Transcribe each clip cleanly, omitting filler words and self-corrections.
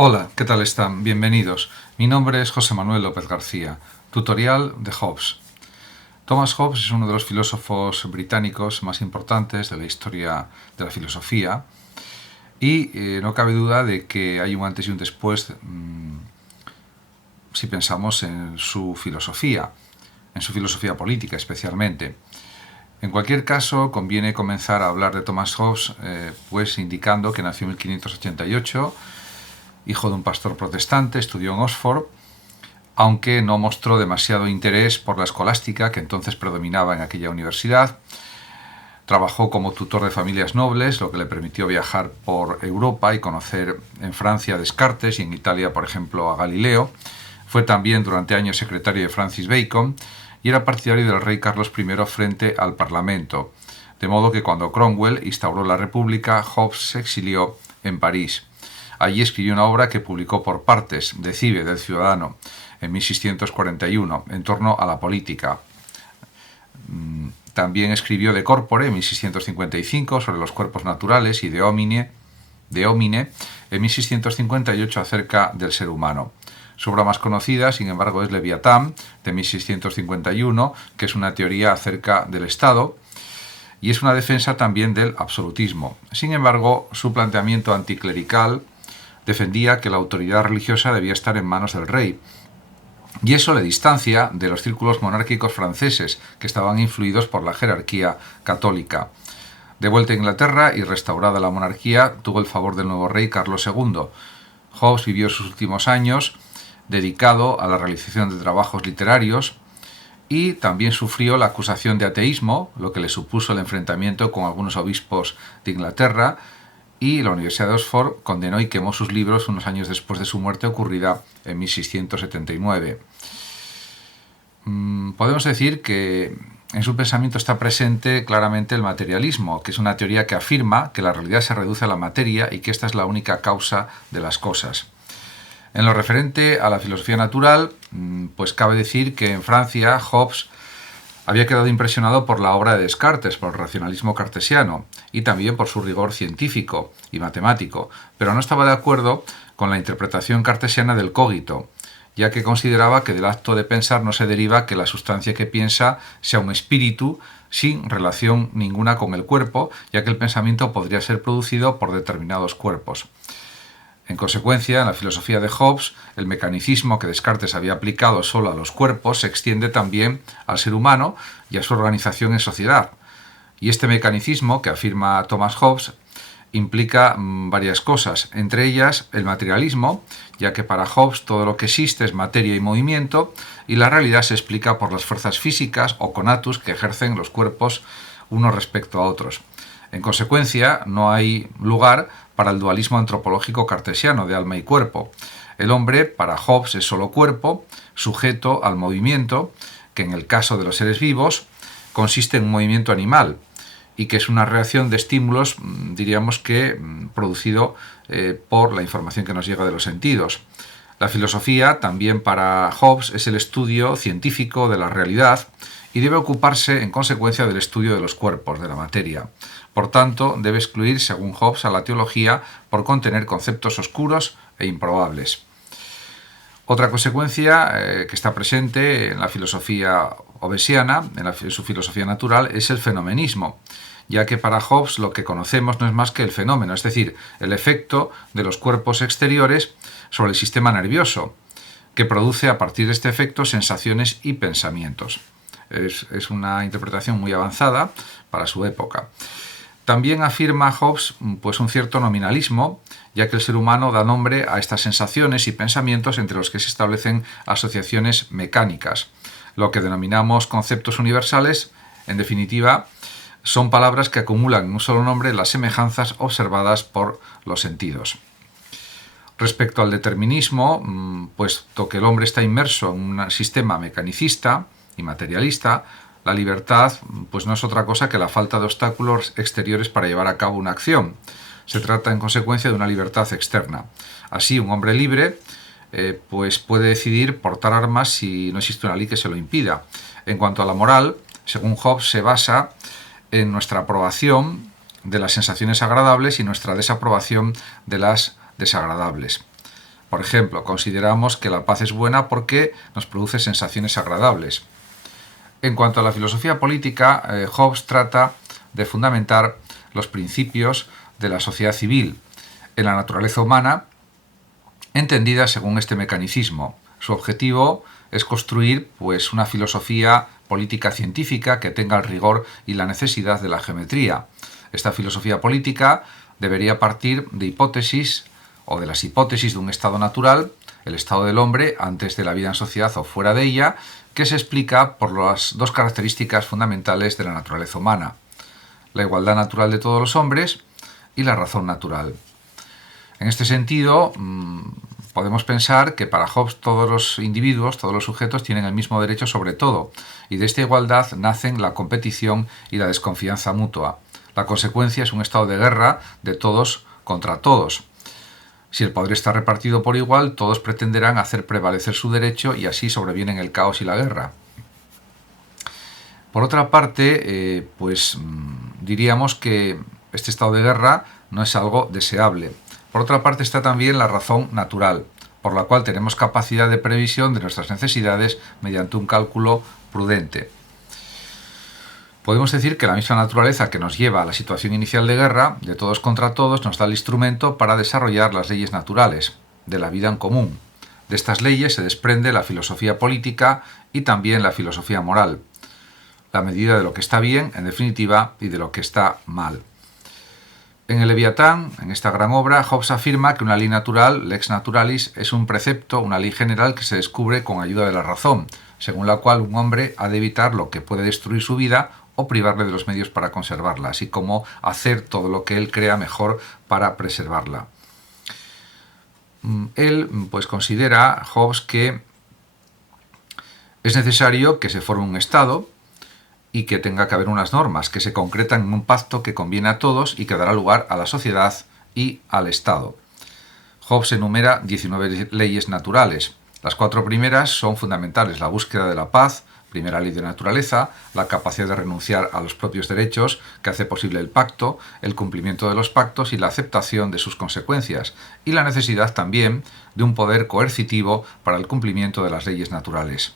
Hola, ¿qué tal están? Bienvenidos. Mi nombre es José Manuel López García, tutorial de Hobbes. Thomas Hobbes es uno de los filósofos británicos más importantes de la historia de la filosofía y no cabe duda de que hay un antes y un después si pensamos en su filosofía política especialmente. En cualquier caso, conviene comenzar a hablar de Thomas Hobbes pues indicando que nació en 1588, hijo de un pastor protestante, estudió en Oxford, aunque no mostró demasiado interés por la escolástica que entonces predominaba en aquella universidad. Trabajó como tutor de familias nobles, lo que le permitió viajar por Europa y conocer en Francia a Descartes y en Italia, por ejemplo, a Galileo. Fue también durante años secretario de Francis Bacon y era partidario del rey Carlos I frente al Parlamento. De modo que cuando Cromwell instauró la República, Hobbes se exilió en París. Allí escribió una obra que publicó por partes, Decibe del Ciudadano, en 1641, en torno a la política. También escribió De Corpore, en 1655, sobre los cuerpos naturales, y De Homine, en 1658, acerca del ser humano. Su obra más conocida, sin embargo, es Leviatán, de 1651, que es una teoría acerca del Estado, y es una defensa también del absolutismo. Sin embargo, su planteamiento anticlerical defendía que la autoridad religiosa debía estar en manos del rey, y eso le distancia de los círculos monárquicos franceses, que estaban influidos por la jerarquía católica. De vuelta a Inglaterra y restaurada la monarquía, tuvo el favor del nuevo rey Carlos II. Hobbes vivió sus últimos años dedicado a la realización de trabajos literarios y también sufrió la acusación de ateísmo, lo que le supuso el enfrentamiento con algunos obispos de Inglaterra, y la Universidad de Oxford condenó y quemó sus libros unos años después de su muerte, ocurrida en 1679. Podemos decir que en su pensamiento está presente claramente el materialismo, que es una teoría que afirma que la realidad se reduce a la materia y que esta es la única causa de las cosas. En lo referente a la filosofía natural, pues cabe decir que en Francia Hobbes había quedado impresionado por la obra de Descartes, por el racionalismo cartesiano, y también por su rigor científico y matemático, pero no estaba de acuerdo con la interpretación cartesiana del cogito, ya que consideraba que del acto de pensar no se deriva que la sustancia que piensa sea un espíritu sin relación ninguna con el cuerpo, ya que el pensamiento podría ser producido por determinados cuerpos. En consecuencia, en la filosofía de Hobbes, el mecanicismo que Descartes había aplicado solo a los cuerpos se extiende también al ser humano y a su organización en sociedad. Y este mecanicismo, que afirma Thomas Hobbes, implica varias cosas, entre ellas el materialismo, ya que para Hobbes todo lo que existe es materia y movimiento, y la realidad se explica por las fuerzas físicas o conatus que ejercen los cuerpos unos respecto a otros. En consecuencia, no hay lugar para el dualismo antropológico cartesiano de alma y cuerpo. El hombre, para Hobbes, es solo cuerpo, sujeto al movimiento, que en el caso de los seres vivos consiste en un movimiento animal y que es una reacción de estímulos, diríamos que producido por la información que nos llega de los sentidos. La filosofía, también para Hobbes, es el estudio científico de la realidad y debe ocuparse, en consecuencia, del estudio de los cuerpos, de la materia. Por tanto, debe excluir, según Hobbes, a la teología por contener conceptos oscuros e improbables. Otra consecuencia que está presente en la filosofía hobbesiana, en su filosofía natural, es el fenomenismo, ya que para Hobbes lo que conocemos no es más que el fenómeno, es decir, el efecto de los cuerpos exteriores sobre el sistema nervioso, que produce a partir de este efecto sensaciones y pensamientos. Es una interpretación muy avanzada para su época. También afirma Hobbes pues un cierto nominalismo, ya que el ser humano da nombre a estas sensaciones y pensamientos entre los que se establecen asociaciones mecánicas. Lo que denominamos conceptos universales, en definitiva, son palabras que acumulan en un solo nombre las semejanzas observadas por los sentidos. Respecto al determinismo, puesto que el hombre está inmerso en un sistema mecanicista y materialista, la libertad pues no es otra cosa que la falta de obstáculos exteriores para llevar a cabo una acción. Se trata, en consecuencia, de una libertad externa. Así, un hombre libre pues puede decidir portar armas si no existe una ley que se lo impida. En cuanto a la moral, según Hobbes, se basa en nuestra aprobación de las sensaciones agradables y nuestra desaprobación de las desagradables. Por ejemplo, consideramos que la paz es buena porque nos produce sensaciones agradables. En cuanto a la filosofía política, Hobbes trata de fundamentar los principios de la sociedad civil en la naturaleza humana, entendida según este mecanicismo. Su objetivo es construir pues, una filosofía política científica que tenga el rigor y la necesidad de la geometría. Esta filosofía política debería partir de hipótesis o de las hipótesis de un estado natural, el estado del hombre antes de la vida en sociedad o fuera de ella, que se explica por las dos características fundamentales de la naturaleza humana: la igualdad natural de todos los hombres y la razón natural. En este sentido, podemos pensar que para Hobbes todos los individuos, todos los sujetos tienen el mismo derecho sobre todo, y de esta igualdad nacen la competición y la desconfianza mutua. La consecuencia es un estado de guerra de todos contra todos. Si el poder está repartido por igual, todos pretenderán hacer prevalecer su derecho y así sobrevienen el caos y la guerra. Por otra parte, diríamos que este estado de guerra no es algo deseable. Por otra parte está también la razón natural, por la cual tenemos capacidad de previsión de nuestras necesidades mediante un cálculo prudente. Podemos decir que la misma naturaleza que nos lleva a la situación inicial de guerra, de todos contra todos, nos da el instrumento para desarrollar las leyes naturales, de la vida en común. De estas leyes se desprende la filosofía política y también la filosofía moral, la medida de lo que está bien, en definitiva, y de lo que está mal. En el Leviatán, en esta gran obra, Hobbes afirma que una ley natural, lex naturalis, es un precepto, una ley general que se descubre con ayuda de la razón, según la cual un hombre ha de evitar lo que puede destruir su vida o privarle de los medios para conservarla, así como hacer todo lo que él crea mejor para preservarla. Él considera, Hobbes, que es necesario que se forme un Estado y que tenga que haber unas normas que se concretan en un pacto que conviene a todos y que dará lugar a la sociedad y al Estado. Hobbes enumera 19 leyes naturales. Las 4 primeras son fundamentales: la búsqueda de la paz, primera ley de naturaleza, la capacidad de renunciar a los propios derechos que hace posible el pacto, el cumplimiento de los pactos y la aceptación de sus consecuencias, y la necesidad también de un poder coercitivo para el cumplimiento de las leyes naturales.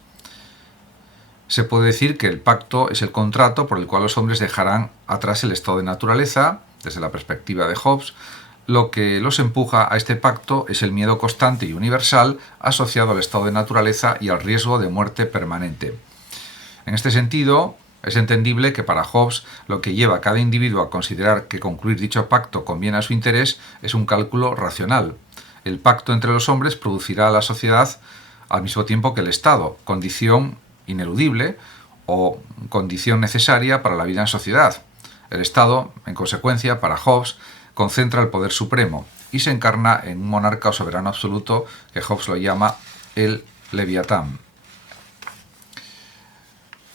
Se puede decir que el pacto es el contrato por el cual los hombres dejarán atrás el estado de naturaleza, desde la perspectiva de Hobbes. Lo que los empuja a este pacto es el miedo constante y universal asociado al estado de naturaleza y al riesgo de muerte permanente. En este sentido, es entendible que para Hobbes lo que lleva a cada individuo a considerar que concluir dicho pacto conviene a su interés es un cálculo racional. El pacto entre los hombres producirá a la sociedad al mismo tiempo que el Estado, condición ineludible o condición necesaria para la vida en sociedad. El Estado, en consecuencia, para Hobbes, concentra el poder supremo y se encarna en un monarca o soberano absoluto que Hobbes lo llama el Leviatán.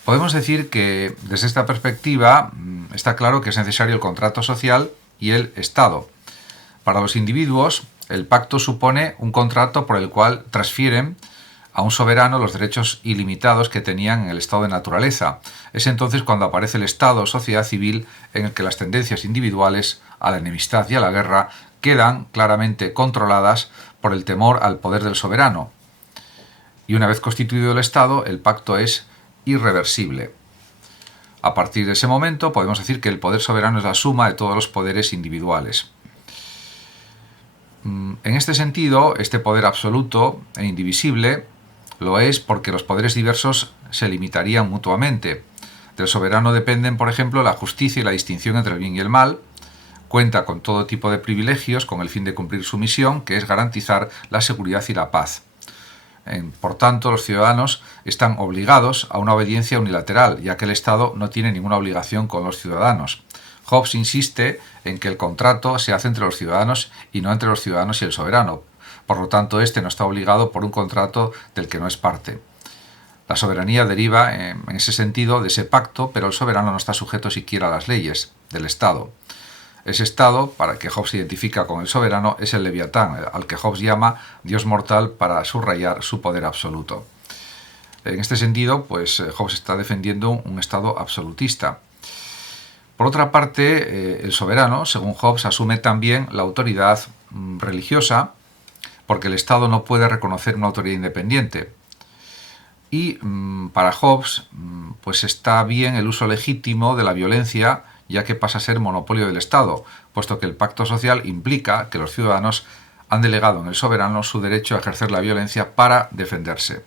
Podemos decir que desde esta perspectiva está claro que es necesario el contrato social y el Estado. Para los individuos, el pacto supone un contrato por el cual transfieren a un soberano los derechos ilimitados que tenían en el estado de naturaleza. Es entonces cuando aparece el Estado o sociedad civil en el que las tendencias individuales a la enemistad y a la guerra quedan claramente controladas por el temor al poder del soberano. Y una vez constituido el Estado, el pacto es irreversible. A partir de ese momento podemos decir que el poder soberano es la suma de todos los poderes individuales. En este sentido, este poder absoluto e indivisible lo es porque los poderes diversos se limitarían mutuamente. Del soberano dependen, por ejemplo, la justicia y la distinción entre el bien y el mal. Cuenta con todo tipo de privilegios con el fin de cumplir su misión, que es garantizar la seguridad y la paz. Por tanto, los ciudadanos están obligados a una obediencia unilateral, ya que el Estado no tiene ninguna obligación con los ciudadanos. Hobbes insiste en que el contrato se hace entre los ciudadanos y no entre los ciudadanos y el soberano. Por lo tanto, este no está obligado por un contrato del que no es parte. La soberanía deriva, en ese sentido, de ese pacto, pero el soberano no está sujeto siquiera a las leyes del Estado. Ese Estado, para que Hobbes se identifica con el soberano, es el Leviatán, al que Hobbes llama Dios mortal para subrayar su poder absoluto. En este sentido, Hobbes está defendiendo un Estado absolutista. Por otra parte, el soberano, según Hobbes, asume también la autoridad religiosa, porque el Estado no puede reconocer una autoridad independiente. Y para Hobbes, pues está bien el uso legítimo de la violencia, ya que pasa a ser monopolio del Estado, puesto que el pacto social implica que los ciudadanos han delegado en el soberano su derecho a ejercer la violencia para defenderse.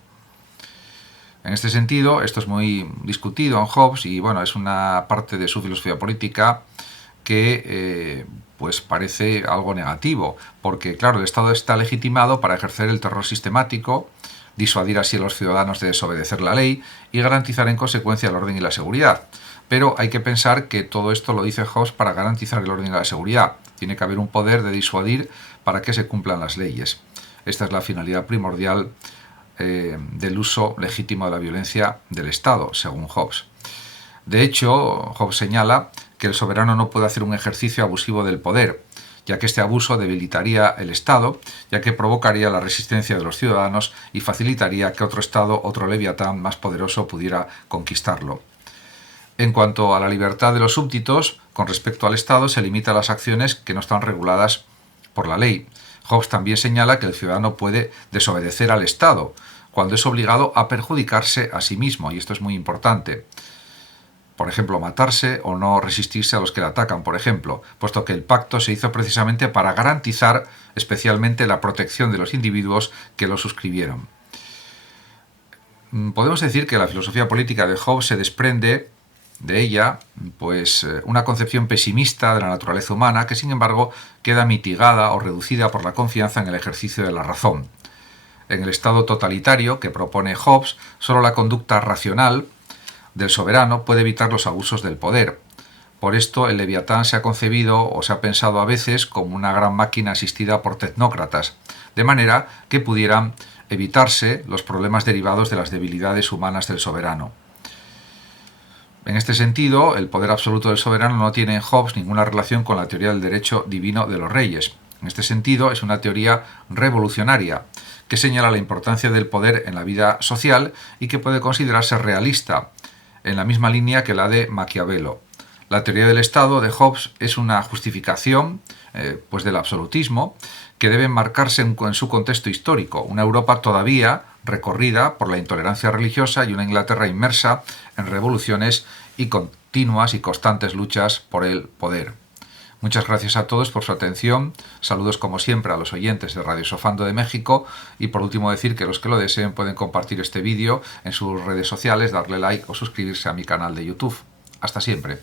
En este sentido, esto es muy discutido en Hobbes y bueno, es una parte de su filosofía política que pues parece algo negativo, porque claro, el Estado está legitimado para ejercer el terror sistemático, disuadir así a los ciudadanos de desobedecer la ley y garantizar en consecuencia el orden y la seguridad. Pero hay que pensar que todo esto lo dice Hobbes para garantizar el orden y la seguridad. Tiene que haber un poder de disuadir para que se cumplan las leyes. Esta es la finalidad primordial del uso legítimo de la violencia del Estado, según Hobbes. De hecho, Hobbes señala que el soberano no puede hacer un ejercicio abusivo del poder, ya que este abuso debilitaría el Estado, ya que provocaría la resistencia de los ciudadanos y facilitaría que otro Estado, otro leviatán más poderoso pudiera conquistarlo. En cuanto a la libertad de los súbditos, con respecto al Estado se limita a las acciones que no están reguladas por la ley. Hobbes también señala que el ciudadano puede desobedecer al Estado, cuando es obligado a perjudicarse a sí mismo, y esto es muy importante. Por ejemplo, matarse o no resistirse a los que le atacan, por ejemplo, puesto que el pacto se hizo precisamente para garantizar especialmente la protección de los individuos que lo suscribieron. Podemos decir que la filosofía política de Hobbes se desprende de ella pues una concepción pesimista de la naturaleza humana que sin embargo queda mitigada o reducida por la confianza en el ejercicio de la razón. En el estado totalitario que propone Hobbes, solo la conducta racional del soberano puede evitar los abusos del poder. Por esto el Leviatán se ha concebido o se ha pensado a veces como una gran máquina asistida por tecnócratas, de manera que pudieran evitarse los problemas derivados de las debilidades humanas del soberano. En este sentido, el poder absoluto del soberano no tiene en Hobbes ninguna relación con la teoría del derecho divino de los reyes. En este sentido, es una teoría revolucionaria que señala la importancia del poder en la vida social y que puede considerarse realista, en la misma línea que la de Maquiavelo. La teoría del Estado de Hobbes es una justificación pues del absolutismo que debe enmarcarse en su contexto histórico, una Europa todavía recorrida por la intolerancia religiosa y una Inglaterra inmersa en revoluciones y continuas y constantes luchas por el poder. Muchas gracias a todos por su atención, saludos como siempre a los oyentes de Radio Sofando de México y por último decir que los que lo deseen pueden compartir este vídeo en sus redes sociales, darle like o suscribirse a mi canal de YouTube. Hasta siempre.